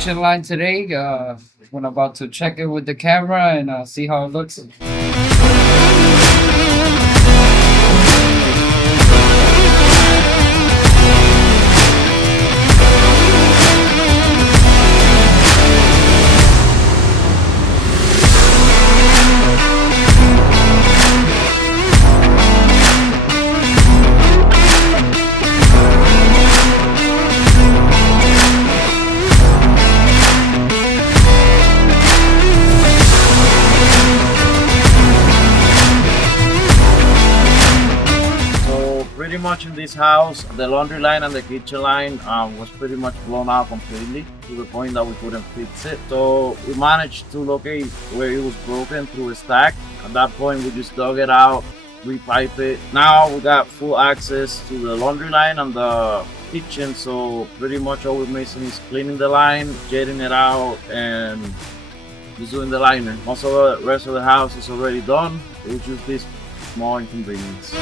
kitchen line today. We're about to check it with the camera and see how it looks. Pretty much in this house, the laundry line and the kitchen line was pretty much blown out completely to the point that we couldn't fix it. So we managed to locate where it was broken through a stack. At that point, we just dug it out, repipe it. Now we got full access to the laundry line and the kitchen. So pretty much all we're missing is cleaning the line, jetting it out, and just doing the liner. Most of the rest of the house is already done. It was just this small inconvenience.